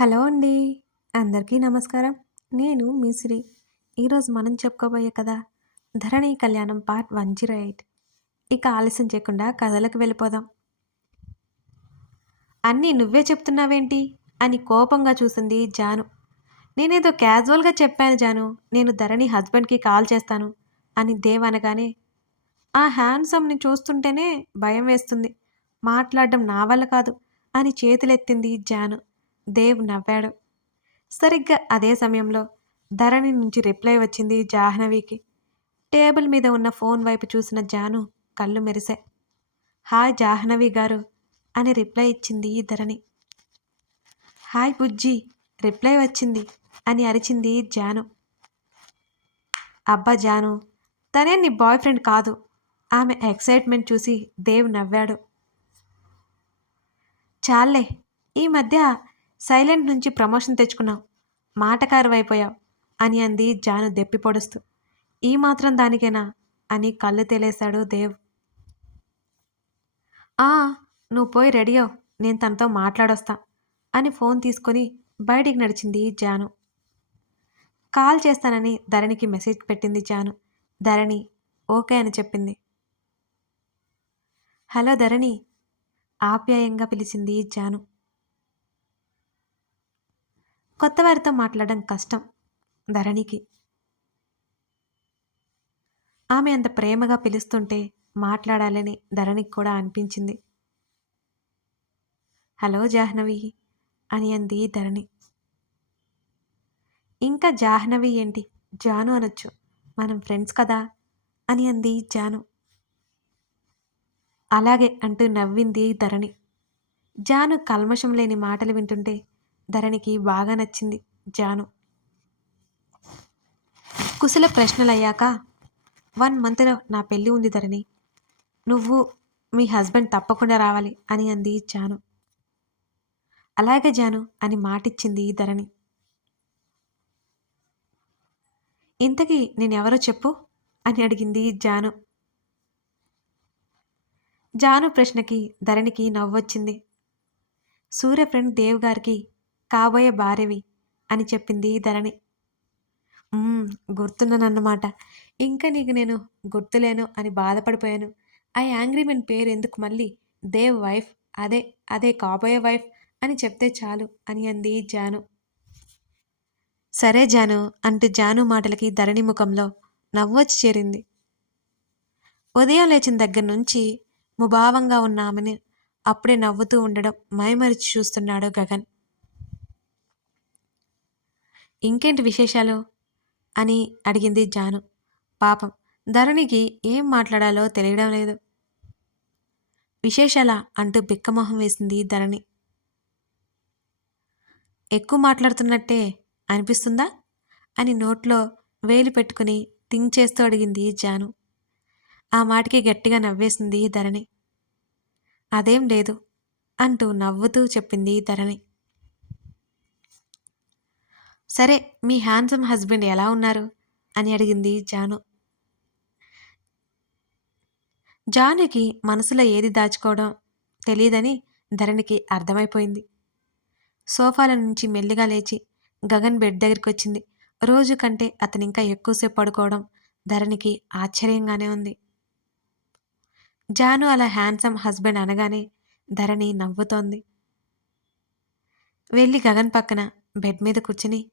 Hello అండి. అందరికీ నమస్కారం. నేను మీ శ్రీ ఈరోజు మనం చెప్పుకోబోయే కథ ధరణి కళ్యాణం పార్ట్ వన్ జీరో ఎయిట్. ఇక ఆలస్యం చేయకుండా కథలకు వెళ్ళిపోదాం. అన్నీ నువ్వే చెప్తున్నావేంటి? అని కోపంగా చూసింది జాను. నేనేదో క్యాజువల్గా చెప్పాను జాను. నేను ధరణి హస్బెండ్కి కాల్ చేస్తాను అని దేవ్ అనగానే ఆ హ్యాండ్సమ్ని చూస్తుంటేనే భయం వేస్తుంది. మాట్లాడడం నా వల్ల కాదు అని చేతులెత్తింది జాను. దేవ్ నవ్వాడు. సరిగ్గా అదే సమయంలో ధరణి నుంచి రిప్లై వచ్చింది జాహ్నవికి. టేబుల్ మీద ఉన్న ఫోన్ వైపు చూసిన జాను కళ్ళు మెరిసే హాయ్ జాహ్నవి గారు అని రిప్లై ఇచ్చింది ధరణి. హాయ్ బుజ్జి రిప్లై వచ్చింది అని అరిచింది జాను. అబ్బా జాను తనే నీ బాయ్ ఫ్రెండ్ కాదు. ఆమె ఎక్సైట్మెంట్ చూసి దేవ్ నవ్వాడు. చాలే ఈ మధ్య సైలెంట్ నుంచి ప్రమోషన్ తెచ్చుకున్నావు మాటకారు అయిపోయావు అని అంది జాను దెప్పి పొడుస్తూ. ఈ మాత్రం దానికేనా? అని కళ్ళు తెలిసాడు దేవ్. ఆ నువ్వు పోయి రెడీ అవు నేను తనతో మాట్లాడొస్తా అని ఫోన్ తీసుకొని బయటికి నడిచింది జాను. కాల్ చేస్తానని ధరణికి మెసేజ్ పెట్టింది జాను. ధరణి ఓకే అని చెప్పింది. హలో ధరణి ఆప్యాయంగా పిలిచింది జాను. కొత్తవారితో మాట్లాడడం కష్టం ధరణికి. ఆమె అంత ప్రేమగా పిలుస్తుంటే మాట్లాడాలని ధరణికి కూడా అనిపించింది. హలో జాహ్నవి అని అంది ధరణి. ఇంకా జాహ్నవి ఏంటి? జాను అనొచ్చు. మనం ఫ్రెండ్స్ కదా అని అంది జాను. అలాగే అంటూ నవ్వింది ధరణి. జాను కల్మషం లేని మాటలు వింటుంటే ధరణికి బాగా నచ్చింది జాను. కుశల ప్రశ్నలయ్యాక వన్ మంత్లో నా పెళ్ళి ఉంది ధరణి. నువ్వు మీ హస్బెండ్ తప్పకుండా రావాలి అని అంది జాను. అలాగే జాను అని మాటిచ్చింది ధరణి. ఇంతకీ నేనెవరో చెప్పు అని అడిగింది జాను. జాను ప్రశ్నకి ధరణికి నవ్వొచ్చింది. సూర్య ఫ్రెండ్ దేవ్ గారికి కాబోయే భార్యవి అని చెప్పింది ధరణి. గుర్తున్నానన్నమాట. ఇంకా నీకు నేను గుర్తులేను అని బాధపడిపోయాను. ఆ యాంగ్రీమెన్ పేరు ఎందుకు మళ్ళీ? దేవ్ వైఫ్ అదే అదే కాబోయే వైఫ్ అని చెప్తే చాలు అని అంది జాను. సరే జాను అంటూ జాను మాటలకి ధరణి ముఖంలో నవ్వొచ్చి చేరింది. ఉదయం లేచిన దగ్గర నుంచి ముభావంగా ఉన్న ఆమెను అప్పుడే నవ్వుతూ ఉండడం మైమరిచి చూస్తున్నాడు గగన్. ఇంకేంటి విశేషాలు? అని అడిగింది జాను. పాపం ధరణికి ఏం మాట్లాడాలో తెలియడం లేదు. విశేషాల? అంటూ బిక్కమొహం వేసింది ధరణి. ఎక్కువ మాట్లాడుతున్నట్టే అనిపిస్తుందా? అని నోట్లో వేలు పెట్టుకుని థింక్ చేస్తూ అడిగింది జాను. ఆ మాటకి గట్టిగా నవ్వేసింది ధరణి. అదేం లేదు అంటూ నవ్వుతూ చెప్పింది ధరణి. సరే మీ హ్యాండ్సమ్ హస్బెండ్ ఎలా ఉన్నారు? అని అడిగింది జాను. జానుకి మనసులో ఏది దాచుకోవడం తెలియదని ధరణికి అర్థమైపోయింది. సోఫాల నుంచి మెల్లిగా లేచి గగన్ బెడ్ దగ్గరికి వచ్చింది. రోజు కంటే అతను ఇంకా ఎక్కువసేపు పడుకోవడం ధరణికి ఆశ్చర్యంగానే ఉంది. జాను అలా హ్యాండ్సమ్ హస్బెండ్ అనగానే ధరణి నవ్వుతోంది. వెళ్ళి గగన్ పక్కన బెడ్ మీద కూర్చుని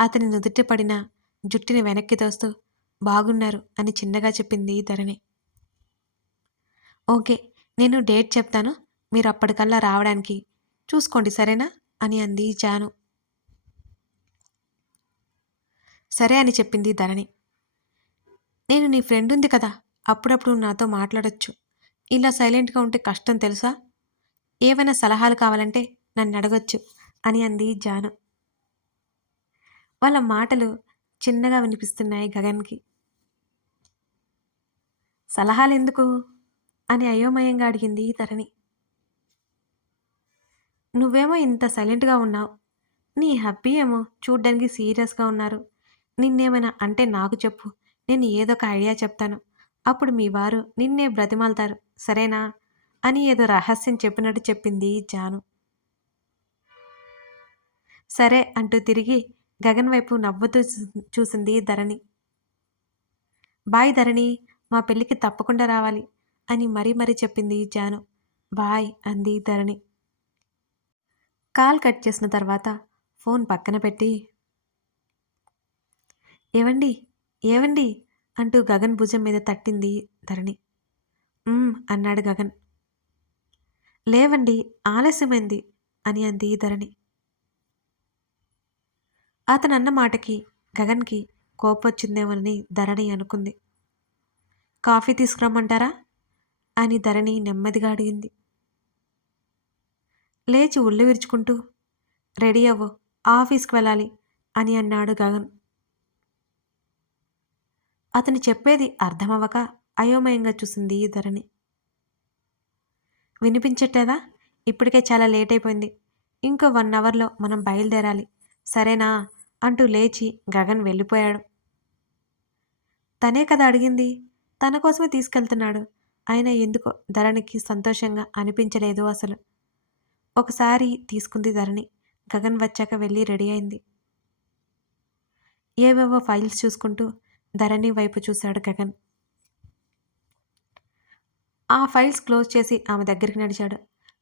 అతని నుదుట పడిన జుట్టుని వెనక్కి తోస్తూ బాగున్నారు అని చిన్నగా చెప్పింది ధరణి. ఓకే నేను డేట్ చెప్తాను. మీరు అప్పటికల్లా రావడానికి. చూసుకోండి సరేనా? అని అంది జాను. సరే అని చెప్పింది ధరణి. నేను నీ ఫ్రెండ్ ఉంది కదా అప్పుడప్పుడు నాతో మాట్లాడొచ్చు. ఇలా సైలెంట్గా ఉంటే కష్టం తెలుసా? ఏవైనా సలహాలు కావాలంటే నన్ను అడగొచ్చు అని అంది జాను. వాళ్ళ మాటలు చిన్నగా వినిపిస్తున్నాయి గగన్కి. సలహాలు ఎందుకు అని అయోమయంగా అడిగింది తరణి. నువ్వేమో ఇంత సైలెంట్గా ఉన్నావు. నీ హ్యాపీ ఏమో చూడ్డానికి సీరియస్గా ఉన్నారు. నిన్నేమైనా అంటే నాకు చెప్పు. నేను ఏదో ఒక ఐడియా చెప్తాను. అప్పుడు మీ వారు నిన్నే బ్రతిమాలుతారు. సరేనా? అని ఏదో రహస్యం చెప్పినట్టు చెప్పింది జాను. సరే అంటూ తిరిగి గగన్ వైపు నవ్వుతూ చూ- చూసింది ధరణి. బాయ్ ధరణి మా పెళ్ళికి తప్పకుండా రావాలి అని మరీ మరీ చెప్పింది జాను. బాయ్ అంది ధరణి. కాల్ కట్ చేసిన తర్వాత ఫోన్ పక్కన పెట్టి ఏవండి ఏవండి అంటూ గగన్ భుజం మీద తట్టింది ధరణి. అన్నాడు గగన్. లేవండి ఆలస్యమైంది అని అంది ధరణి. అతను అన్న మాటకి గగన్కి కోపొచ్చిందేమోనని ధరణి అనుకుంది. కాఫీ తీసుకురమ్మంటారా? అని ధరణి నెమ్మదిగా అడిగింది. లేచి ఉళ్ళు విరుచుకుంటూ రెడీ అవ్వు ఆఫీస్కి వెళ్ళాలి అని అన్నాడు గగన్. అతను చెప్పేది అర్థమవ్వక అయోమయంగా చూసింది ధరణి. వినిపించట్లేదా? ఇప్పటికే చాలా లేట్ అయిపోయింది. ఇంకో వన్ అవర్లో మనం బయలుదేరాలి. సరేనా? అంటూ లేచి గగన్ వెళ్ళిపోయాడు. తనే కదా అడిగింది? తన కోసమే తీసుకెళ్తున్నాడు. అయినా ఎందుకో ధరణికి సంతోషంగా అనిపించలేదు అసలు. ఒకసారి తీసుకుంది ధరణి. గగన్ వచ్చాక వెళ్ళి రెడీ అయింది. ఏవేవో ఫైల్స్ చూసుకుంటూ ధరణి వైపు చూశాడు గగన్. ఆ ఫైల్స్ క్లోజ్ చేసి ఆమె దగ్గరికి నడిచాడు.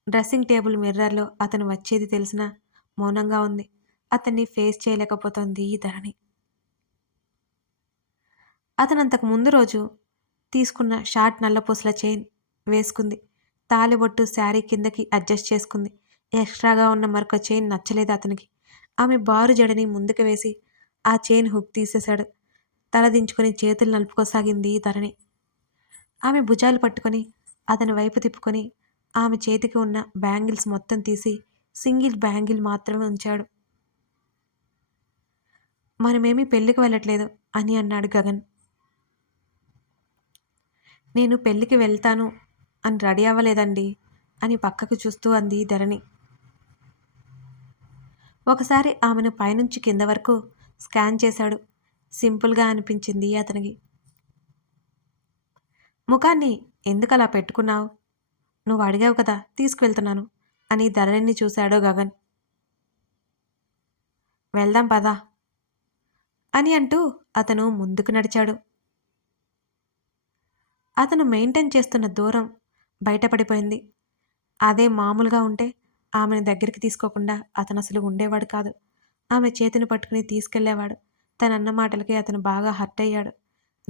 డ్రెస్సింగ్ టేబుల్ మిర్రర్లో అతను వచ్చేది తెలిసినా మౌనంగా ఉంది. అతన్ని ఫేస్ చేయలేకపోతుంది ఈ ధరణి. అతను అంతకు ముందు రోజు తీసుకున్న షార్ట్ నల్లపూసల చైన్ వేసుకుంది. తాలిబొట్టు శారీ కిందకి అడ్జస్ట్ చేసుకుంది. ఎక్స్ట్రాగా ఉన్న మరొక చైన్ నచ్చలేదు అతనికి. ఆమె బారు జడని ముందుకు వేసి ఆ చైన్ హుక్ తీసేశాడు. తల దించుకొని చేతులు నలుపుకోసాగింది ధరణి. ఆమె భుజాలు పట్టుకొని అతని వైపు తిప్పుకొని ఆమె చేతికి ఉన్న బ్యాంగిల్స్ మొత్తం తీసి సింగిల్ బ్యాంగిల్ మాత్రమే ఉంచాడు. మనమేమీ పెళ్ళికి వెళ్ళట్లేదు అని అన్నాడు గగన్. నేను పెళ్ళికి వెళ్తాను అని రెడీ అవ్వలేదండి అని పక్కకు చూస్తూ అంది ధరణి. ఒకసారి ఆమెను పైనుంచి కింద వరకు స్కాన్ చేశాడు. సింపుల్గా అనిపించింది అతనికి. ముఖాన్ని ఎందుకు అలా పెట్టుకున్నావు? నువ్వు అడిగావు కదా తీసుకువెళ్తున్నాను అని ధరణిని చూశాడు గగన్. వెళ్దాం పదా. అని అంటూ అతను ముందుకు నడిచాడు. అతను మెయింటైన్ చేస్తున్న దూరం బయటపడిపోయింది. అదే మామూలుగా ఉంటే ఆమెను దగ్గరికి తీసుకోకుండా అతను అసలు ఉండేవాడు కాదు. ఆమె చేతిని పట్టుకుని తీసుకెళ్ళేవాడు. తన అన్న మాటలకి అతను బాగా హర్ట్ అయ్యాడు.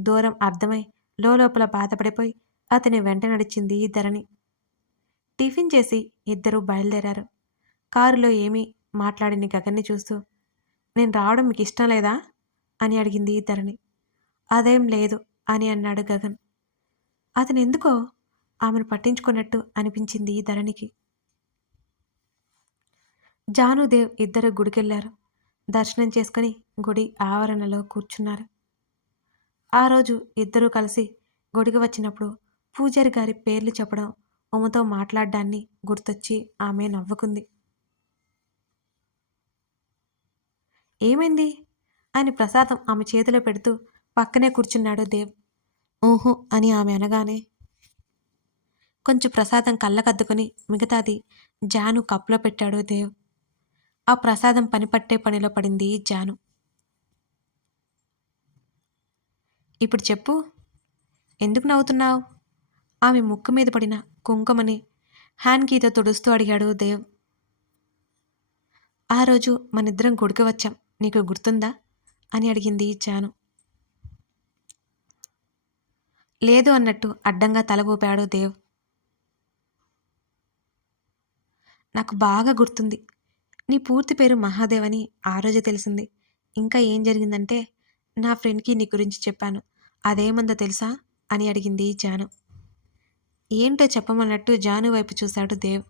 దూరం అర్థమై లోపల బాధపడిపోయి అతని వెంట నడిచింది ఈ ధరణి. టిఫిన్ చేసి ఇద్దరూ బయలుదేరారు. కారులో ఏమీ మాట్లాడిన గగన్ని చూస్తూ నేను రావడం మీకు ఇష్టం లేదా? అని అడిగింది ఈ ధరణి అదేం లేదు అని అన్నాడు గగన్. అతను ఎందుకో ఆమెను పట్టించుకున్నట్టు అనిపించింది ఈ ధరణికి జానుదేవ్ ఇద్దరు గుడికెళ్ళారు. దర్శనం చేసుకుని గుడి ఆవరణలో కూర్చున్నారు. ఆ రోజు ఇద్దరూ కలిసి గుడికి వచ్చినప్పుడు పూజారి గారి పేర్లు చెప్పడం ఉమతో మాట్లాడడాన్ని గుర్తొచ్చి ఆమె నవ్వుకుంది. ఏమైంది? అని ప్రసాదం ఆమె చేతిలో పెడుతూ పక్కనే కూర్చున్నాడు దేవ్. ఊహు అని ఆమె అనగానే కొంచెం ప్రసాదం కళ్ళకద్దుకొని మిగతాది జాను కప్పులో పెట్టాడు దేవ్. ఆ ప్రసాదం పనిపట్టే పనిలో పడింది జాను. ఇప్పుడు చెప్పు ఎందుకు నవ్వుతున్నావు? ఆమె ముక్కు మీద పడిన కుంకుమని హ్యాండ్ కీతో తుడుస్తూ అడిగాడు దేవ్. ఆ రోజు మనిద్దరం గుడికి వచ్చాం నీకు గుర్తుందా? అని అడిగింది జాను. లేదు అన్నట్టు అడ్డంగా తల ఊపాడు దేవ్. నాకు బాగా గుర్తుంది. నీ పూర్తి పేరు మహాదేవ్ అని ఆ రోజు తెలిసింది. ఇంకా ఏం జరిగిందంటే నా ఫ్రెండ్కి నీ గురించి చెప్పాను. అదేమందో తెలుసా? అని అడిగింది జాను. ఏంటో చెప్పమన్నట్టు జాను వైపు చూశాడు దేవ్.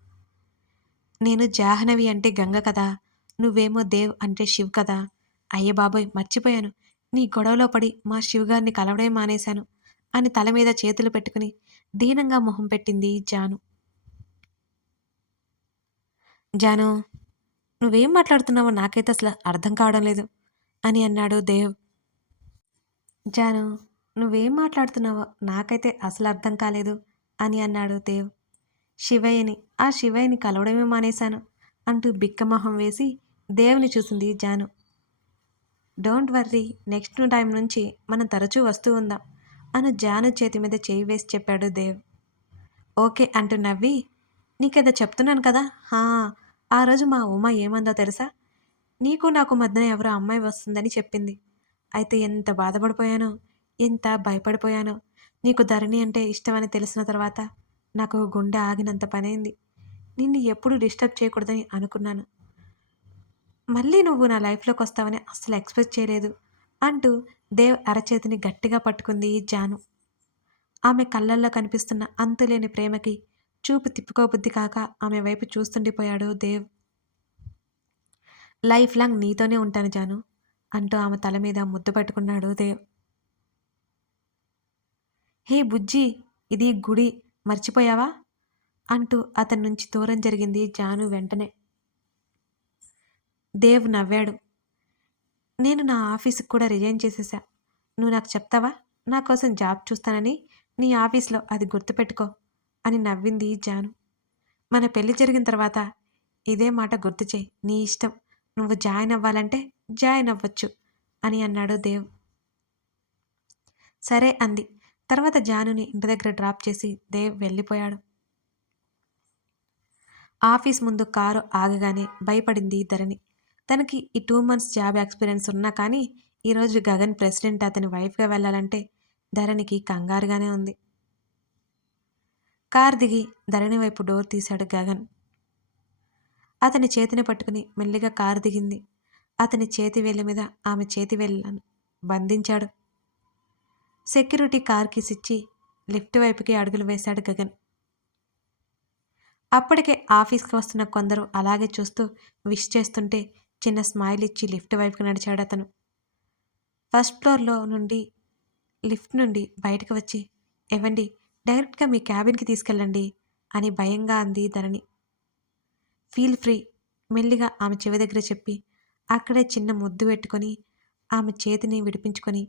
నేను జాహ్నవి అంటే గంగ కదా. నువ్వేమో దేవ్ అంటే శివ్ కదా. అయ్య బాబోయ్ మర్చిపోయాను. నీ గొడవలో పడి మా శివగారిని కలవడే మానేశాను అని తల మీద చేతులు పెట్టుకుని దీనంగా మొహం పెట్టింది జాను. జాను నువ్వేం మాట్లాడుతున్నావో నాకైతే అసలు అర్థం కావడం లేదు అని అన్నాడు దేవ్. జాను నువ్వేం మాట్లాడుతున్నావో నాకైతే అసలు అర్థం కాలేదు అని అన్నాడు దేవ్. శివయ్యని ఆ శివయ్యని కలవడమే మానేశాను అంటూ బిక్కమొహం వేసి దేవుని చూసింది Janu. Don't worry next time నుంచి మనం తరచూ వస్తూ ఉందాం అను జాను చేతి మీద చేయి వేసి చెప్పాడు దేవ్. ఓకే అంటూ నవ్వి నీకేదో చెప్తున్నాను కదా? హా ఆ రోజు మా ఉమ ఏమందో తెలుసా? నీకు నాకు మధ్యన ఎవరో అమ్మాయి వస్తుందని చెప్పింది. అయితే ఎంత బాధపడిపోయానో ఎంత భయపడిపోయానో నీకు ధరణి అంటే ఇష్టమని తెలిసిన తర్వాత నాకు గుండె ఆగినంత పనైంది. నిన్ను ఎప్పుడు డిస్టర్బ్ చేయకూడదని అనుకున్నాను. మళ్ళీ నువ్వు నా లైఫ్లోకి వస్తావని అస్సలు ఎక్స్పెక్ట్ చేయలేదు అంటూ దేవ్ అరచేతిని గట్టిగా పట్టుకుంది జాను. ఆమె కళ్ళల్లో కనిపిస్తున్న అంతులేని ప్రేమకి చూపు తిప్పుకోబుద్ధి కాక ఆమె వైపు చూస్తుండిపోయాడు దేవ్. లైఫ్ లాంగ్ నీతోనే ఉంటాను జాను అంటూ ఆమె తల మీద ముద్దు పట్టుకున్నాడు దేవ్. హే బుజ్జి ఇది గుడి మర్చిపోయావా? అంటూ అతని నుంచి దూరం జరిగింది జాను వెంటనే. దేవ్ నవ్వాడు. నేను నా ఆఫీస్కి కూడా రిజైన్ చేసేసా. నువ్వు నాకు చెప్తావా? నా కోసం జాబ్ చూస్తానని నీ ఆఫీస్లో అది గుర్తుపెట్టుకో అని నవ్వింది జాను. మన పెళ్ళి జరిగిన తర్వాత ఇదే మాట గుర్తు చేయి. నీ ఇష్టం. నువ్వు జాయిన్ అవ్వాలంటే జాయిన్ అవ్వచ్చు అని అన్నాడు దేవ్. సరే అంది. తర్వాత జానుని ఇంటి దగ్గర డ్రాప్ చేసి దేవ్ వెళ్ళిపోయాడు. ఆఫీస్ ముందు కారు ఆగగానే భయపడింది ధరణి. తనకి ఈ టూ మంత్స్ జాబ్ ఎక్స్పీరియన్స్ ఉన్నా కానీ ఈరోజు గగన్ ప్రెసిడెంట్ అతని వైఫ్గా వెళ్ళాలంటే ధరణికి కంగారుగానే ఉంది. కార్ దిగి ధరణి వైపు డోర్ తీశాడు గగన్. అతని చేతిని పట్టుకుని మెల్లిగా కారు దిగింది. అతని చేతి వేళ్ళ మీద ఆమె చేతి వేళ్ళను బంధించాడు. సెక్యూరిటీ కార్ ఇచ్చి లిఫ్ట్ వైపుకి అడుగులు వేశాడు గగన్. అప్పటికే ఆఫీస్కి వస్తున్న కొందరు అలాగే చూస్తూ విష్ చేస్తుంటే చిన్న స్మైల్ ఇచ్చి లిఫ్ట్ వైపుకి నడిచాడు అతను. ఫస్ట్ ఫ్లోర్లో నుండి లిఫ్ట్ నుండి బయటకు వచ్చి ఇవ్వండి డైరెక్ట్గా మీ క్యాబిన్కి తీసుకెళ్ళండి అని భయంగా అంది ధరణి. ఫీల్ ఫ్రీ మెల్లిగా ఆమె చెవి దగ్గర చెప్పి అక్కడే చిన్న ముద్దు పెట్టుకొని ఆమె చేతిని విడిపించుకొని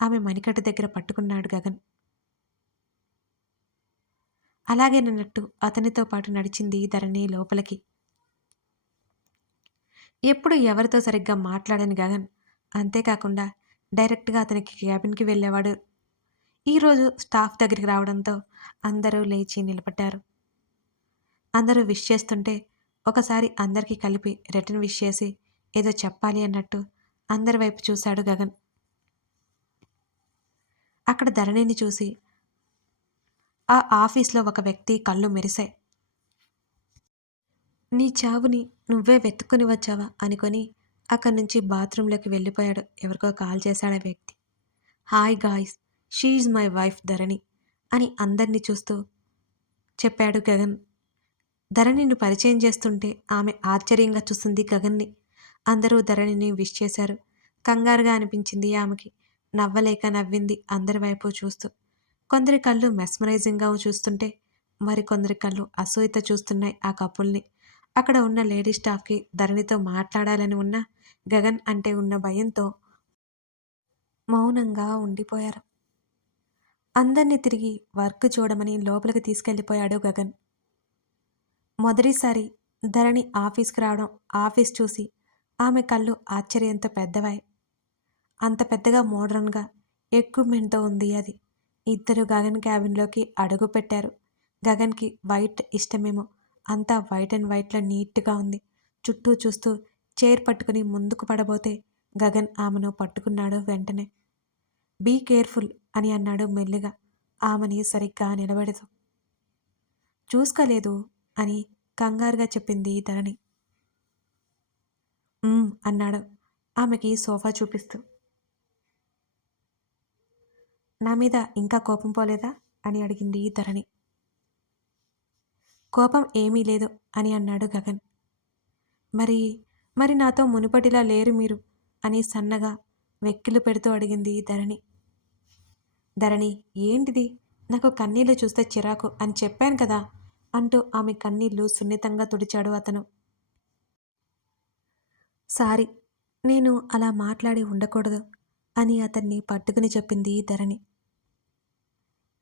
ఆమె మణికట్టు దగ్గర పట్టుకున్నాడు గగన్. అలాగేనన్నట్టు అతనితో పాటు నడిచింది ధరణి లోపలికి. ఎప్పుడు ఎవరితో సరిగ్గా మాట్లాడని గగన్. అంతేకాకుండా డైరెక్ట్గా అతనికి క్యాబిన్కి వెళ్ళేవాడు. ఈరోజు స్టాఫ్ దగ్గరికి రావడంతో అందరూ లేచి నిలబడ్డారు. అందరూ విష్ చేస్తుంటే ఒకసారి అందరికీ కలిపి రిటర్న్ విష్ చేసి ఏదో చెప్పాలి అన్నట్టు అందరి వైపు చూశాడు గగన్. అక్కడ ధరణిని చూసి ఆ ఆఫీస్లో ఒక వ్యక్తి కళ్ళు మెరిశాయి. నీ చావుని నువ్వే వెతుక్కుని వచ్చావా? అనుకొని అక్కడి నుంచి బాత్రూంలోకి వెళ్ళిపోయాడు ఎవరికో కాల్ చేశాడు వ్యక్తి. Hi guys she's my wife Dharani అని అందరినీ చూస్తూ చెప్పాడు గగన్. ధరణిని పరిచయం చేస్తుంటే ఆమె ఆశ్చర్యంగా చూస్తుంది గగన్ని. అందరూ ధరణిని విష్ చేశారు. కంగారుగా అనిపించింది ఆమెకి. నవ్వలేక నవ్వింది అందరి వైపు చూస్తూ. కొందరి కళ్ళు మెస్మరైజింగ్గా చూస్తుంటే మరికొందరి కళ్ళు అసూయత చూస్తున్నాయి ఆ కపుల్ని. అక్కడ ఉన్న లేడీ స్టాఫ్కి ధరణితో మాట్లాడాలని ఉన్న గగన్ అంటే ఉన్న భయంతో మౌనంగా ఉండిపోయారు. అందరినీ తిరిగి వర్క్ చూడమని లోపలికి తీసుకెళ్ళిపోయాడు గగన్. మొదటిసారి ధరణి ఆఫీస్కి రావడం ఆఫీస్ చూసి ఆమె కళ్ళు ఆశ్చర్యంతో పెద్దవాయి. అంత పెద్దగా మోడ్రన్గా ఎక్విప్మెంట్తో ఉంది అది. ఇద్దరు గగన్ క్యాబిన్లోకి అడుగు పెట్టారు. గగన్కి వైట్ ఇష్టమేమో. అంతా వైట్ అండ్ వైట్లో నీట్గా ఉంది. చుట్టూ చూస్తూ చైర్ పట్టుకుని ముందుకు పడబోతే గగన్ ఆమెను పట్టుకున్నాడు వెంటనే. బీ కేర్ఫుల్ అని అన్నాడు మెల్లిగా. ఆమెని సరిగ్గా నిలబెడదు. చూసుకోలేదు అని కంగారుగా చెప్పింది ధరణి. అన్నాడు. ఆమెకి సోఫా చూపిస్తూ. నా మీద ఇంకా కోపం పోలేదా? అని అడిగింది ధరణి. కోపం ఏమీ లేదు అని అన్నాడు గగన్. మరి మరి నాతో మునుపటిలా లేరు మీరు అని సన్నగా వెక్కిలు పెడుతూ అడిగింది ధరణి. ధరణి ఏంటిది? నాకు కన్నీళ్ళు చూస్తే చిరాకు అని చెప్పాను కదా అంటూ ఆమె కన్నీళ్ళు సున్నితంగా తుడిచాడు అతను. సారీ నేను అలా మాట్లాడి ఉండకూడదు అని అతన్ని పట్టుకుని చెప్పింది ధరణి.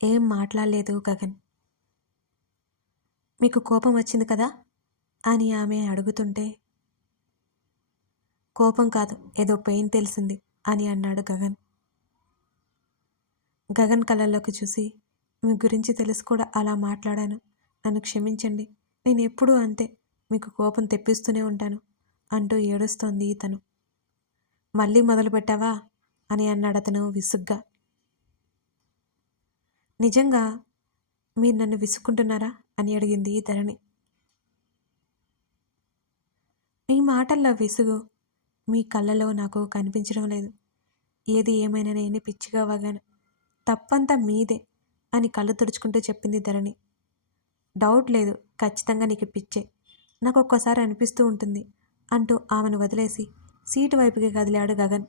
ఏం మాట్లాడలేదు గగన్. మీకు కోపం వచ్చింది కదా? అని ఆమె అడుగుతుంటే కోపం కాదు ఏదో పెయిన్ తెలిసింది అని అన్నాడు గగన్. గగన్ కళ్ళల్లోకి చూసి మీ గురించి తెలిసి కూడా అలా మాట్లాడాను. నన్ను క్షమించండి. నేను ఎప్పుడూ అంతే. మీకు కోపం తెప్పిస్తూనే ఉంటాను అంటూ ఏడుస్తోంది తను మళ్ళీ మొదలుపెట్టావా అని అన్నాడు అతను విసుగ్గా. నిజంగా మీరు నన్ను విసుక్కుంటున్నారా? అని అడిగింది ధరణి. మీ మాటల్లో విసుగు మీ కళ్ళలో నాకు కనిపించడం లేదు. ఏది ఏమైనా నేను పిచ్చిగా వాగాను. తప్పంతా మీదే అని కళ్ళు తుడుచుకుంటూ చెప్పింది ధరణి. డౌట్ లేదు ఖచ్చితంగా నీకు పిచ్చే. నాకు ఒక్కోసారి అనిపిస్తూ ఉంటుంది అంటూ ఆమెను వదిలేసి సీటు వైపుకి కదిలాడు గగన్.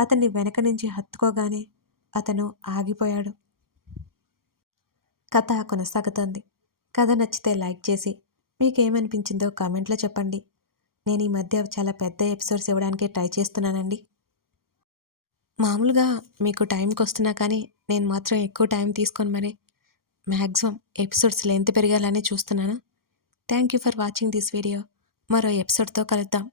అతన్ని వెనక నుంచి హత్తుకోగానే అతను ఆగిపోయాడు. కథ కొనసాగుతోంది. కథ నచ్చితే లైక్ చేసి మీకేమనిపించిందో కామెంట్లో చెప్పండి. నేను ఈ మధ్య చాలా పెద్ద ఎపిసోడ్స్ ఇవ్వడానికి ట్రై చేస్తున్నానండి. మామూలుగా మీకు టైంకి వస్తున్నా కానీ నేను మాత్రం ఎక్కువ టైం తీసుకొని మరి. మ్యాక్సిమం ఎపిసోడ్స్ లెంత్ పెరగాలని చూస్తున్నాను. Thank you for watching this video. మరో ఎపిసోడ్తో కలుద్దాం.